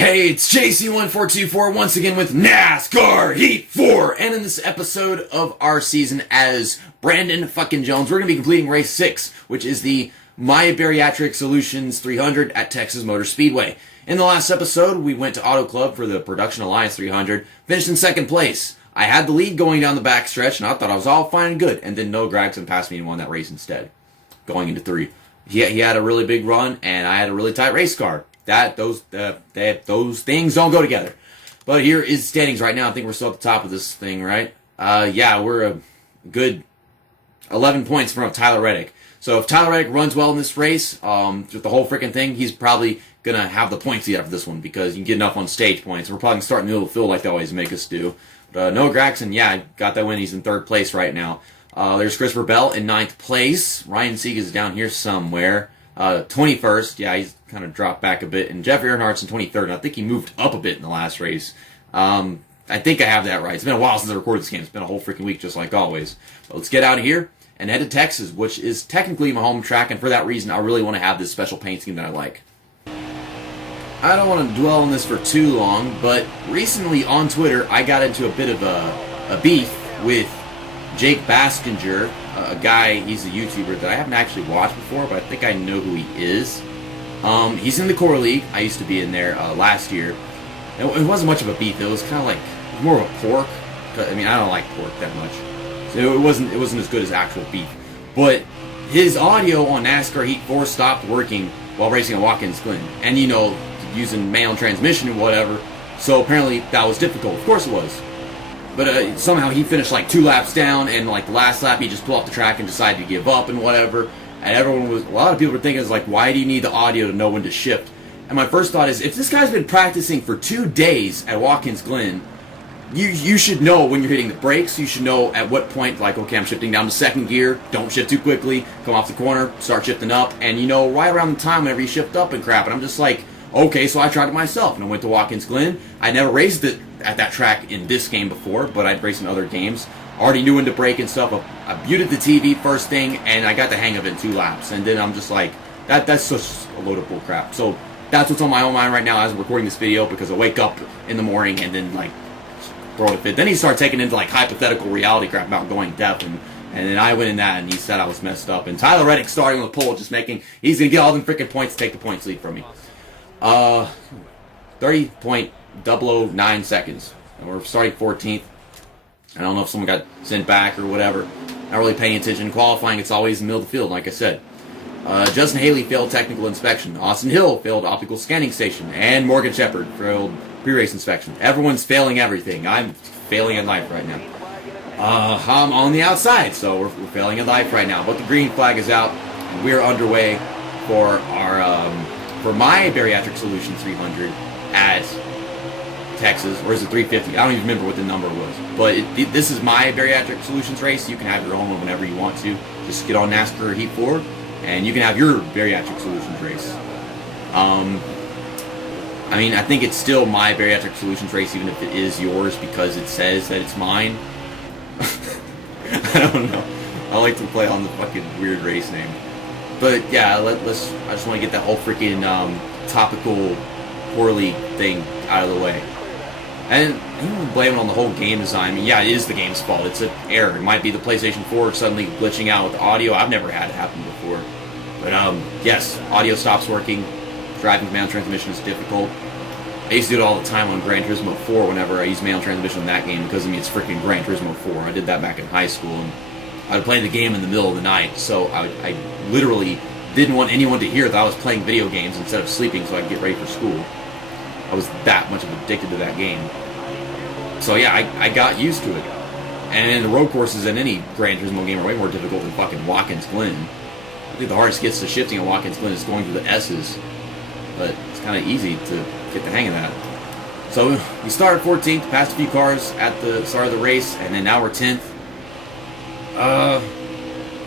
Hey, it's JC1424 once again with NASCAR Heat 4, and in this episode of our season as Brandon fucking Jones, we're going to be completing race 6, which is the My Bariatric Solutions 300 at Texas Motor Speedway. In the last episode, we went to Auto Club for the Production Alliance 300, finished in second place. I had the lead going down the backstretch, and I thought I was all fine and good, and then Noah Gragson passed me and won that race instead, going into 3. He had a really big run, and I had a really tight race car. Those things don't go together. But here is standings right now. I think we're still at the top of this thing, right? Yeah, we're a good 11 points from Tyler Reddick. So if Tyler Reddick runs well in this race, with the whole freaking thing, he's probably going to have the points lead after this one because you can get enough on stage points. We're probably going to start in the middle of the field like they always make us do. But Noah Gragson, yeah, got that win. He's in 3rd place right now. There's Christopher Bell in 9th place. Ryan Sieg is down here somewhere. 21st, yeah, he's kind of dropped back a bit. And Jeff Earnhardt's in 23rd, and I think he moved up a bit in the last race. I think I have that right. It's been a while since I recorded this game. It's been a whole freaking week, just like always. But let's get out of here and head to Texas, which is technically my home track, and for that reason, I really want to have this special paint scheme that I like. I don't want to dwell on this for too long, but recently on Twitter, I got into a bit of a beef with Jake Baskinger, a guy, he's a YouTuber that I haven't actually watched before, but I think I know who he is. He's in the Core League. I used to be in there last year. It wasn't much of a beef. It was kind of like more of a pork. I mean, I don't like pork that much, so it wasn't as good as actual beef. But his audio on NASCAR Heat 4 stopped working while racing at Watkins Glen, and using manual transmission and whatever. So apparently that was difficult. Of course it was. But somehow he finished like 2 laps down, and like the last lap he just pulled off the track and decided to give up and whatever. And a lot of people were thinking, like, why do you need the audio to know when to shift? And my first thought is, if this guy's been practicing for 2 days at Watkins Glen, you should know when you're hitting the brakes. You should know at what point, like, okay, I'm shifting down to 2nd gear, don't shift too quickly, come off the corner, start shifting up, and right around the time whenever you shift up and crap. And I'm just like, okay, so I tried it myself, and I went to Watkins Glen. I never raced it at that track in this game before, but I'd raced in other games. Already knew when to brake and stuff. I muted the TV first thing, and I got the hang of it in 2 laps. And then I'm just like, that's such a load of bull crap. So that's what's on my own mind right now as I'm recording this video, because I wake up in the morning and then like throw a fit. Then he started taking into like hypothetical reality crap about going deaf, and then I went in that, and he said I was messed up. And Tyler Reddick starting on the pole, he's gonna get all them freaking points to take the points lead from me. 30.009 seconds. And we're starting 14th. I don't know if someone got sent back or whatever. Not really paying attention. In qualifying, it's always in the middle of the field, like I said. Justin Haley failed technical inspection. Austin Hill failed optical scanning station. And Morgan Shepherd failed pre-race inspection. Everyone's failing everything. I'm failing at life right now. I'm on the outside, so we're failing at life right now. But the green flag is out, and we're underway for our for My Bariatric Solutions 300 at Texas, or is it 350? I don't even remember what the number was. But this is My Bariatric Solutions race. You can have your own one whenever you want to. Just get on NASCAR Heat 4, and you can have your Bariatric Solutions race. I mean, I think it's still My Bariatric Solutions race, even if it is yours, because it says that it's mine. I don't know. I like to play on the fucking weird race name. But yeah, I just want to get that whole freaking topical Core League thing out of the way. And you blame it on the whole game design. I mean, yeah, it is the game's fault. It's an error. It might be the PlayStation 4 suddenly glitching out with the audio. I've never had it happen before. But yes, audio stops working. Driving with manual transmission is difficult. I used to do it all the time on Gran Turismo 4 whenever I used manual transmission in that game, because it's freaking Gran Turismo 4. I did that back in high school, and I would play the game in the middle of the night, so I literally didn't want anyone to hear that I was playing video games instead of sleeping so I could get ready for school. I was that much of addicted to that game. So yeah, I got used to it. And the road courses in any Gran Turismo game are way more difficult than fucking Watkins Glen. I think the hardest gets to shifting at Watkins Glen is going through the S's, but it's kind of easy to get the hang of that. So we started 14th, passed a few cars at the start of the race, and then now we're 10th.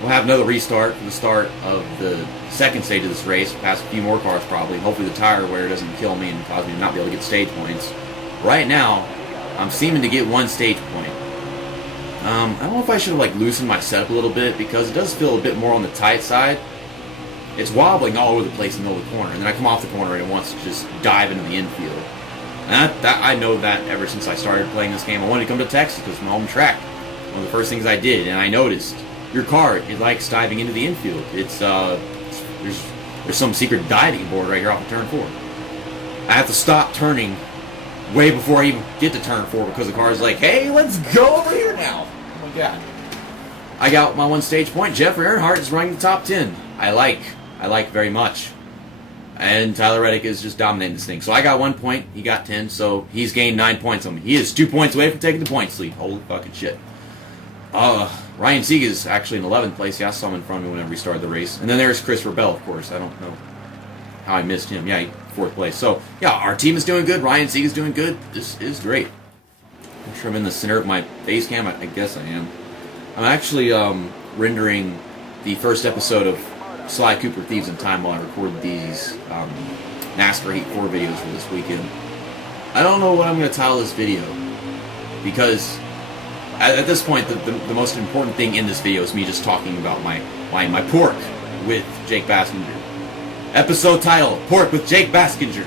We'll have another restart for the start of the second stage of this race. Pass a few more cars probably. Hopefully the tire wear doesn't kill me and cause me to not be able to get stage points. Right now, I'm seeming to get 1 stage point. I don't know if I should have loosened my setup a little bit, because it does feel a bit more on the tight side. it's wobbling all over the place in the middle of the corner, and then I come off the corner and it wants to just dive into the infield. And I know that ever since I started playing this game. I wanted to come to Texas because it's my home track. One of the first things I did, and I noticed your car, it likes diving into the infield. There's some secret diving board right here off of turn 4. I have to stop turning way before I even get to turn 4 because the car is like, hey, let's go over here now. Oh my god. I got my one stage point. Jeffrey Earnhardt is running the top 10. I like very much. And Tyler Reddick is just dominating this thing. So I got 1 point, he got 10, so he's gained 9 points on me. He is 2 points away from taking the points lead. Holy fucking shit. Ryan Sieg is actually in 11th place. Yeah, I saw him in front of me whenever we started the race. And then there's Christopher Bell, of course. I don't know how I missed him. Yeah, 4th place. So, yeah, our team is doing good. Ryan Sieg is doing good. This is great. I'm sure I'm in the center of my face cam. I guess I am. I'm actually rendering the first episode of Sly Cooper Thieves in Time while I recorded these NASCAR Heat 4 videos for this weekend. I don't know what I'm going to title this video, because at this point, the most important thing in this video is me just talking about my pork with Jake Baskinger. Episode title, Pork with Jake Baskinger.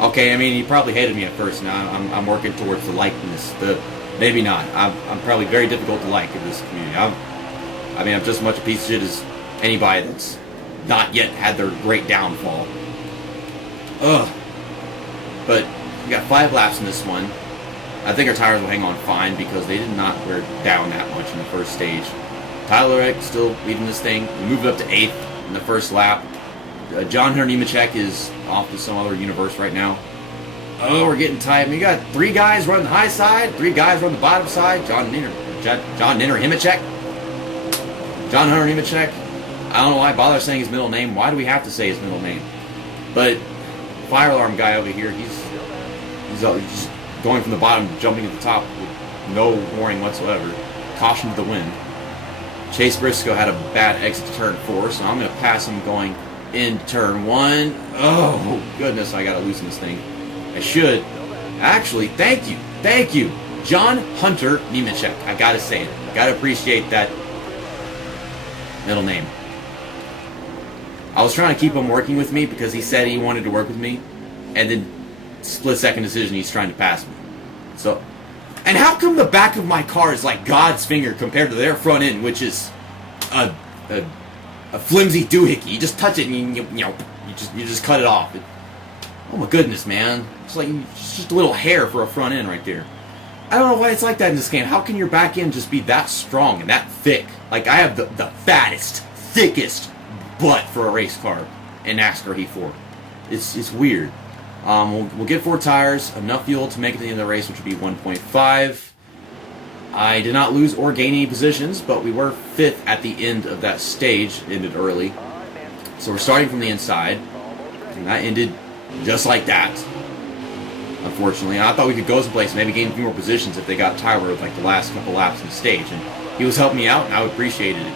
Okay, I mean, he probably hated me at first. Now I'm working towards the likeness. Maybe not. I'm probably very difficult to like in this community. I'm just as much a piece of shit as anybody that's not yet had their great downfall. Ugh. But we got 5 laps in this one. I think our tires will hang on fine because they did not wear down that much in the first stage. Tyler Reddick still leading this thing. We moved it up to 8th in the first lap. John Hunter Nemechek is off to some other universe right now. Oh, we're getting tight. We got 3 guys running the high side, 3 guys running the bottom side. John Hunter Nemechek. John Hunter Nemechek. I don't know why I bother saying his middle name. Why do we have to say his middle name? But fire alarm guy over here, he's just going from the bottom, jumping at the top with no warning whatsoever. Caution to the wind. Chase Briscoe had a bad exit to turn 4, so I'm going to pass him going in turn 1. Oh, goodness, I got to loosen this thing. I should. Actually, thank you. John Hunter Nemechek. I got to say it. I got to appreciate that middle name. I was trying to keep him working with me because he said he wanted to work with me, and then split-second decision, he's trying to pass me. So, and how come the back of my car is like God's finger compared to their front end, which is a flimsy doohickey? You just touch it and you just cut it off. Oh my goodness, man! It's like just a little hair for a front end right there. I don't know why it's like that in this game. How can your back end just be that strong and that thick? Like, I have the fattest, thickest butt for a race car in NASCAR Heat 4. It's weird. We'll get 4 tires, enough fuel to make it to the end of the race, which would be 1.5. I did not lose or gain any positions, but we were 5th at the end of that stage. It ended early. So we're starting from the inside, and that ended just like that, unfortunately. And I thought we could go someplace and maybe gain a few more positions if they got Tyler with like the last couple laps in the stage. And he was helping me out, and I appreciated it.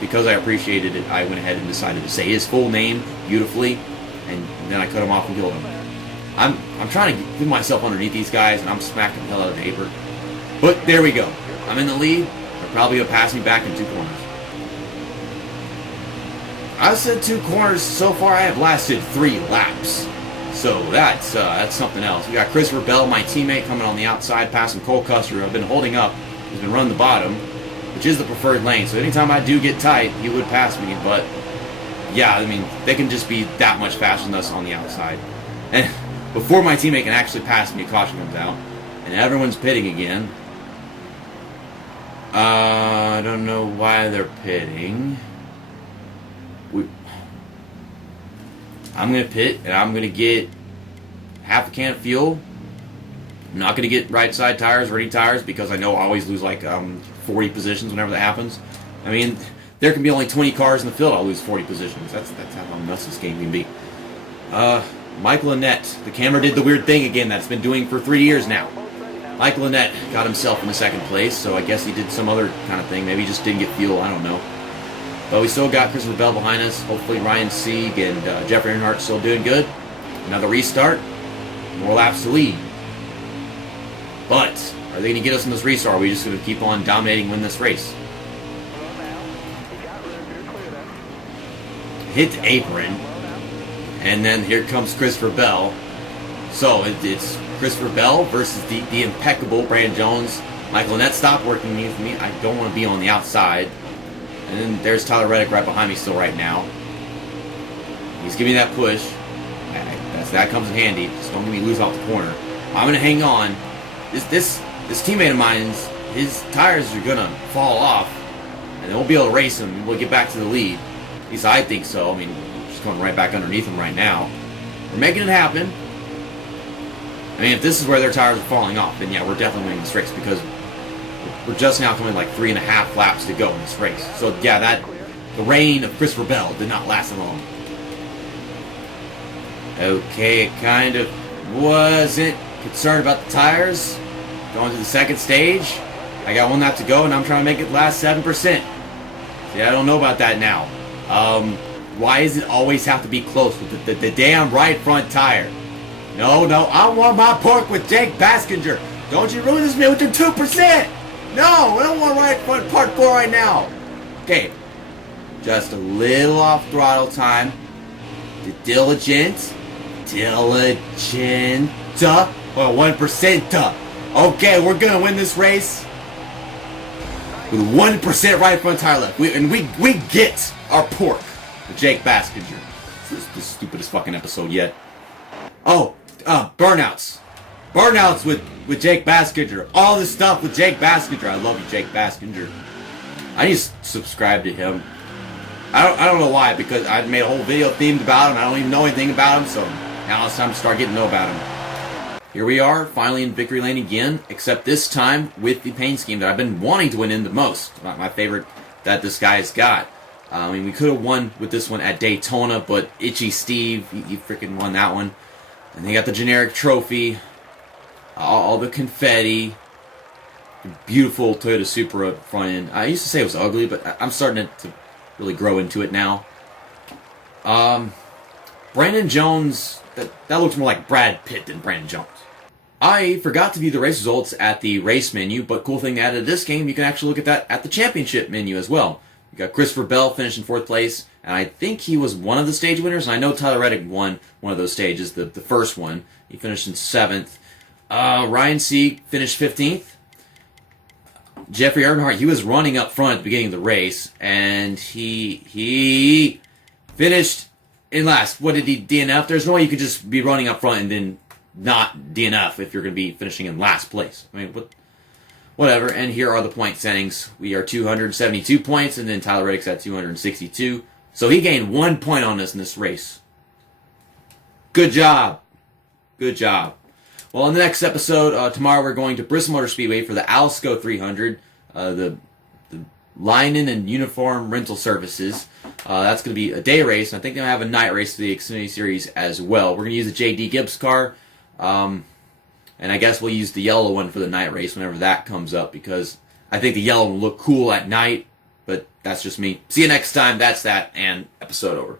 Because I appreciated it, I went ahead and decided to say his full name beautifully, and then I cut him off and killed him. I'm trying to put myself underneath these guys, and I'm smacking the hell out of the apron. But there we go. I'm in the lead. They're probably going to pass me back in 2 corners. I said 2 corners. So far, I have lasted 3 laps. So that's something else. We got Christopher Bell, my teammate, coming on the outside, passing Cole Custer, who I've been holding up. He's been running the bottom, which is the preferred lane. So anytime I do get tight, he would pass me. But yeah, I mean, they can just be that much faster than us on the outside. And before my teammate can actually pass me, a caution comes out, and everyone's pitting again. I don't know why they're pitting. I'm going to pit, and I'm going to get half a can of fuel. I'm not going to get right side tires, ready tires, because I know I always lose like 40 positions whenever that happens. I mean, there can be only 20 cars in the field, I'll lose 40 positions. That's how nuts this game can be. Michael Annett. The camera did the weird thing again that it's been doing for 3 years now. Michael Annett got himself in the 2nd place, so I guess he did some other kind of thing. Maybe he just didn't get fuel, I don't know. But we still got Christopher Bell behind us. Hopefully Ryan Sieg and Jeffrey Earnhardt still doing good. Another restart. More laps to lead. But are they going to get us in this restart, or are we just going to keep on dominating and win this race? hit the apron, and then here comes Christopher Bell. So it's Christopher Bell versus the impeccable Brandon Jones. Michael Annett stopped working for me. I don't want to be on the outside. And then there's Tyler Reddick right behind me still right now. He's giving me that push. That comes in handy. Just don't get me loose off the corner. I'm going to hang on. This teammate of mine's, his tires are going to fall off. And they won't be able to race him. We'll get back to the lead. At least I think so. I mean, we're just coming right back underneath him right now. We're making it happen. I mean, if this is where their tires are falling off, then yeah, we're definitely winning this race because we're just now coming like 3.5 laps to go in this race. So yeah, the reign of Christopher Bell did not last long. Okay, it kind of wasn't concerned about the tires. Going to the second stage. I got 1 lap to go, and I'm trying to make it last 7%. See, I don't know about that now. Why does it always have to be close with the damn right front tire? No, I want my pork with Jake Baskinger. Don't you ruin this man with your 2%. No, I don't want right front part 4 right now. Okay, just a little off throttle time. The diligent. Well, 1%. Okay, we're gonna win this race with 1% right front tire left. We get our pork with Jake Baskinger. This is the stupidest fucking episode yet. Oh, burnouts. Burnouts with Jake Baskinger. All this stuff with Jake Baskinger. I love you, Jake Baskinger. I need to subscribe to him. I don't know why, because I made a whole video themed about him. I don't even know anything about him, so now it's time to start getting to know about him. Here we are, finally in victory lane again, except this time with the paint scheme that I've been wanting to win in the most. My favorite that this guy's got. I mean, we could have won with this one at Daytona, but Itchy Steve, he freaking won that one. And they got the generic trophy, all the confetti, the beautiful Toyota Supra front end. I used to say it was ugly, but I'm starting to really grow into it now. Brandon Jones, that looks more like Brad Pitt than Brandon Jones. I forgot to view the race results at the race menu, but cool thing to add to this game, you can actually look at that at the championship menu as well. You got Christopher Bell finished in 4th place, and I think he was one of the stage winners, and I know Tyler Reddick won one of those stages, the first one. He finished in 7th. Ryan Sieg finished 15th. Jeffrey Earnhardt, he was running up front at the beginning of the race, and he finished in last. What did he DNF? There's no way you could just be running up front and then not DNF if you're going to be finishing in last place. I mean, whatever. And here are the point settings. We are 272 points, and then Tyler Reddick's at 262. So he gained 1 point on us in this race. Good job. Good job. Well, in the next episode, tomorrow we're going to Bristol Motor Speedway for the Alsco 300, the Linen and Uniform Rental Services. That's going to be a day race, and I think they'll have a night race for the Xfinity Series as well. We're going to use the J.D. Gibbs car, and I guess we'll use the yellow one for the night race whenever that comes up, because I think the yellow will look cool at night, but that's just me. See you next time. That's that, and episode over.